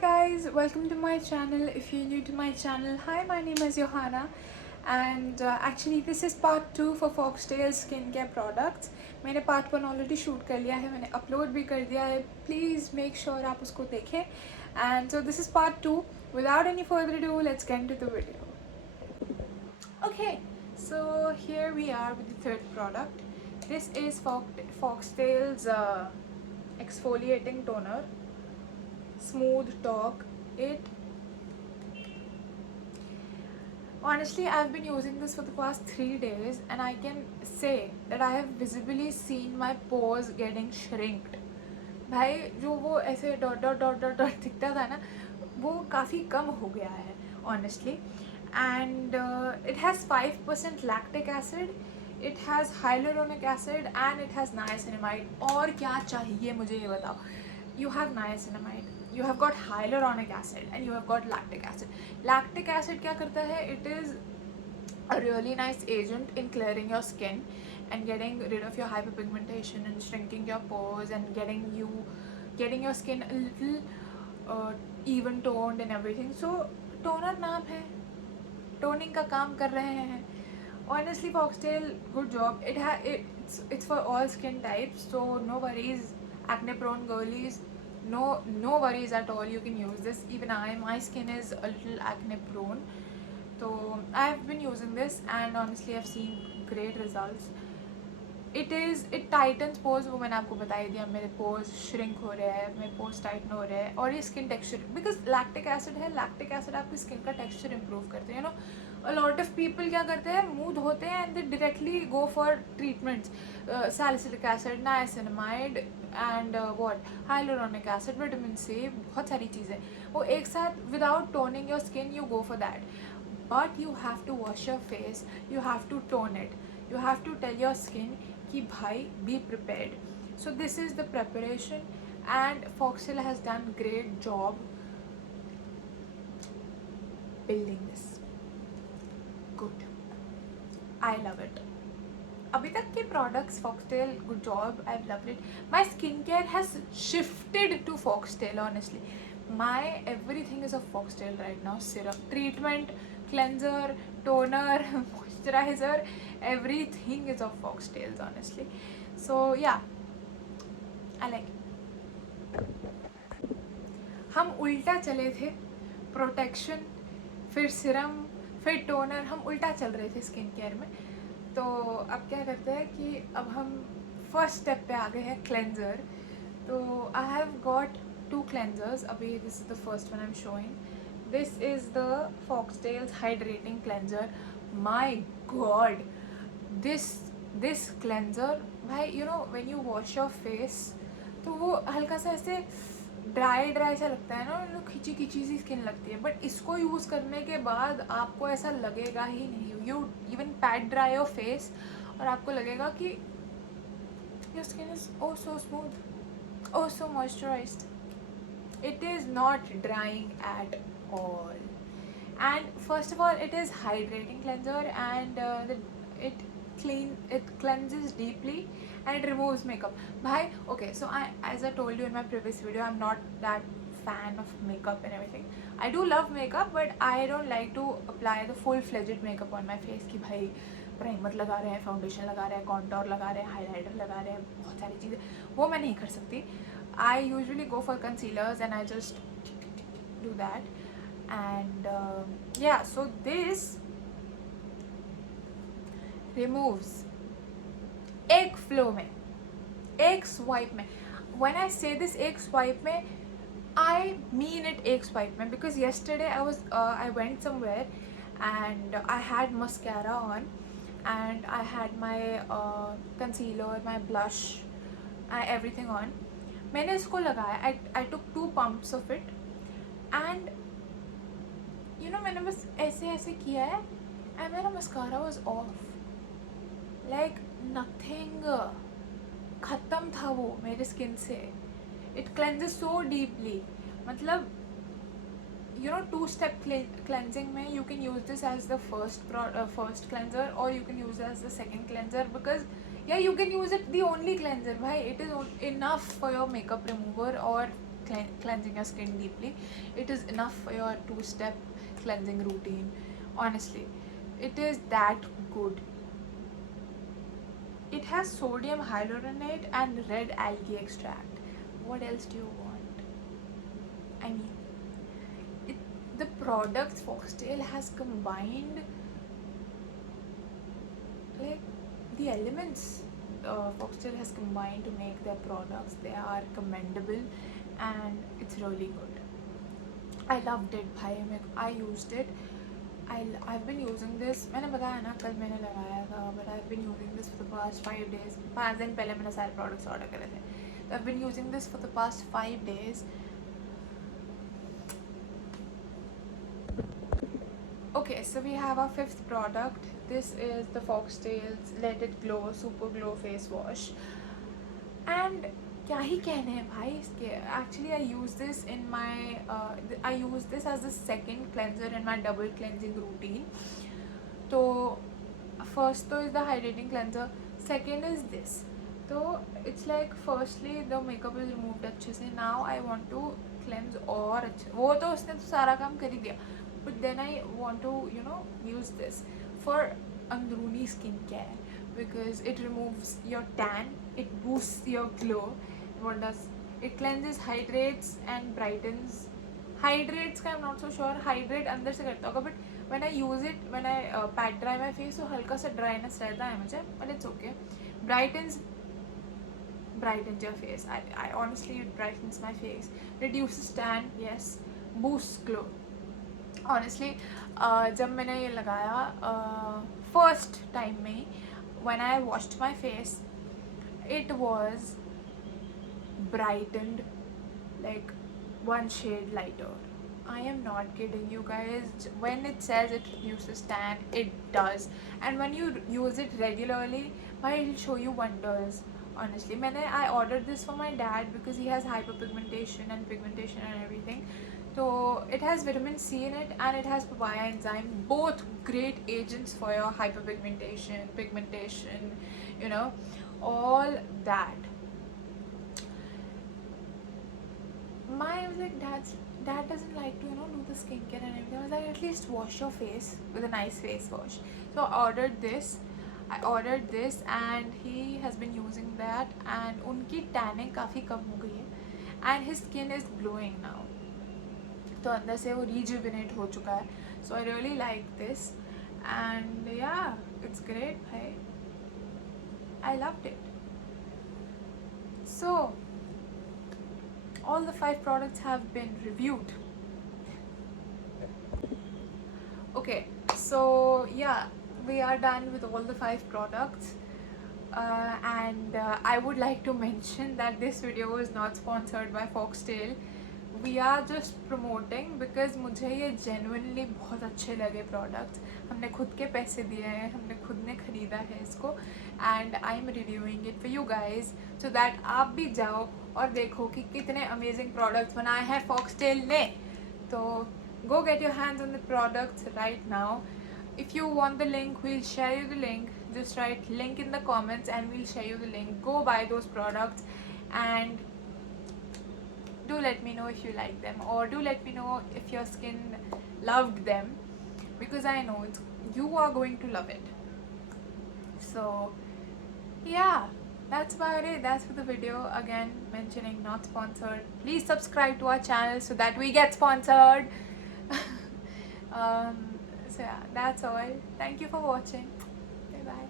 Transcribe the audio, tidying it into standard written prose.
guys, welcome to my channel. If you're new to my channel, hi, my name is Johanna, and actually this is part 2 for Foxtail skincare products. मैंने part 1 already shoot कर लिया है, मैंने upload भी कर दिया है. Please make sure आप उसको देखें. And so this is part 2. Without any further ado, let's get into the video. Okay, so here we are with the third product. This is Foxtail's exfoliating toner. Smooth talk. Honestly, I've been using this for the past 3 days and I can say that I have visibly seen my pores getting shrinked. भाई जो वो ऐसे dot dot dot dot dot दिखता था ना, वो काफ़ी कम हो गया है honestly. And it has 5% lactic acid, it has hyaluronic acid and it has niacinamide. और क्या चाहिए मुझे ये बताओ. You have niacinamide, you have got hyaluronic acid and you have got lactic acid. Lactic acid क्या करता है? It is a really nice agent in clearing your skin and getting rid of your hyperpigmentation and shrinking your pores and getting your skin a little even toned and everything. So toner नाम है, toning का काम कर रहे हैं. Honestly, Foxtail, good job. It's for all skin types, so no worries. Acne prone girlies, no worries at all. You can use this. Even my skin is a little acne prone, so I've been using this and honestly I've seen great results. It tightens pores. वो मैंने आपको बता ही दिया. मेरे pores shrink हो रहे हैं, मेरे pores tighten हो रहे हैं. और ये skin texture, because lactic acid है, lactic acid आपकी skin का texture improve करते हैं. A lot of people क्या करते हैं, मुंह धोते हैं and they directly go for treatments, salicylic acid, niacinamide and hyaluronic acid, vitamin C, बहुत सारी चीज़ें वो एक साथ, without toning your skin you go for that. But you have to wash your face, you have to tone it, you have to tell your skin कि भाई be prepared. So this is the preparation and Foxtail has done great job building this. Good, I love it. अभी तक के products Foxtail, good job, I've loved it. My skincare has shifted to Foxtail honestly. My everything is of Foxtail right now. Serum, treatment, cleanser, toner, moisturizer, everything is of Foxtails honestly. So yeah, I like it. हम उल्टा चले थे, protection फिर सिरम फिर toner, हम उल्टा चल रहे थे स्किन केयर में. तो अब क्या करते हैं कि अब हम फर्स्ट स्टेप पे आ गए हैं, क्लेंजर. तो आई हैव गॉट 2 cleansers. अभी this is the first one I am showing. This is the Foxtail's hydrating cleanser. My God, this cleanser भाई, you know when you wash your face तो वो हल्का सा ऐसे ड्राई सा लगता है ना, खिंची खिंची सी स्किन लगती है. बट इसको यूज़ करने के बाद आपको ऐसा लगेगा ही नहीं. You even pat dry your face और आपको लगेगा कि your skin is oh so smooth, oh so moisturized. It is not drying at all. And first of all, it is hydrating cleanser and it cleanses deeply and it removes makeup. Bhai, okay, so as I told you in my previous video, I'm not that fan of makeup and everything. I do love makeup, but I don't like to apply the full-fledged makeup on my face कि भाई primer लगा रहे हैं, foundation लगा रहे हैं, contour लगा रहे हैं, हाइलाइटर लगा रहे हैं, बहुत सारी चीज़ें वो मैं नहीं कर सकती. I usually go for concealers and I just do that. And yeah, so this removes एक फ्लो में, एक स्वाइप में. When I say this एक स्वाइप में, I mean it एक स्वाइप में, because yesterday I went somewhere and I had mascara on and I had my concealer, my blush, everything on. मैंने इसको लगाया. I took 2 pumps of it and you know मैंने बस ऐसे किया है and मेरा mascara was off, like nothing. ख़त्म था वो मेरे स्किन से. It cleanses so deeply. मतलब you know 2-step cleansing में you can use this as the first cleanser or you can use it as the second cleanser, because yeah, you can use it the only cleanser. Bhai, it is enough for your makeup remover or cleansing your skin deeply. It is enough for your 2-step cleansing routine. Honestly, it is that good. It has sodium hyaluronate and red algae extract. What else do you want? I mean, the products Foxtail has combined, like, the elements Foxtail has combined to make their products. They are commendable and it's really good. I loved it bhai. I used it. I've been using this. मैंने बताया ना कल मैंने लगाया था, but I've been using this for the past 5 days. 5 दिन पहले मैंने सारे products order करे थे. I've been using this for the past 5 days. Okay, so we have our 5th product. This is the Foxtails Let It Glow Super Glow Face Wash. And क्या ही कहने हैं भाई इसके. Actually, I use this in my I use this as the second cleanser in my double cleansing routine. So first तो is the hydrating cleanser, second is this. So it's like firstly the makeup is removed अच्छे से. Now I want to cleanse और अच्छे. वो तो उसने तो सारा काम कर ही दिया. But then I want to use this for अंदरूनी skincare because it removes your tan, it boosts your glow. What does it? Cleanses, hydrates and brightens. Hydrates का I'm not so sure. Hydrate अंदर से करता होगा, but when I use it, when I pat dry my face, तो हल्का सा dryness रहता है मुझे, but it's okay. Brightens your face. I honestly, it brightens my face. Reduces tan, yes. Boosts glow. Honestly, जब मैंने ये लगाया first time में, when I washed my face, it was brightened like 1 shade lighter. I am not kidding you guys. When it says it reduces tan, it does. And when you use it regularly, it will show you wonders. Honestly, I ordered this for my dad because he has hyperpigmentation and pigmentation and everything. So it has vitamin C in it and it has papaya enzyme, both great agents for your hyperpigmentation, pigmentation, all that. I was like, dad doesn't like to do the skincare and everything. I was like, at least wash your face with a nice face wash. So I ordered this and he has been using that and उनकी tanning काफ़ी कम हो गई है and his skin is glowing now. तो अंदर से वो rejuvenate हो चुका है. So I really like this and yeah, it's great bhai. I loved it. So all the 5 products have been reviewed. Okay, so yeah, we are done with all the 5 products. And I would like to mention that this video was not sponsored by Foxtail. We are just promoting because मुझे ये genuinely बहुत अच्छे लगे products. हमने खुद के पैसे दिए हैं, हमने खुद ने खरीदा है इसको and I'm reviewing it for you guys so that आप भी जाओ और देखो कि कितने amazing products बनाए हैं Foxtail ने. तो go get your hands on the products right now. If you want the link, we'll share you the link. Just write link in the comments and we'll share you the link. Go buy those products and do let me know if you like them or do let me know if your skin loved them because I know you are going to love it. So yeah, that's about it. That's for the video. Again, mentioning not sponsored. Please subscribe to our channel so that we get sponsored. So yeah, that's all. Thank you for watching. Bye bye.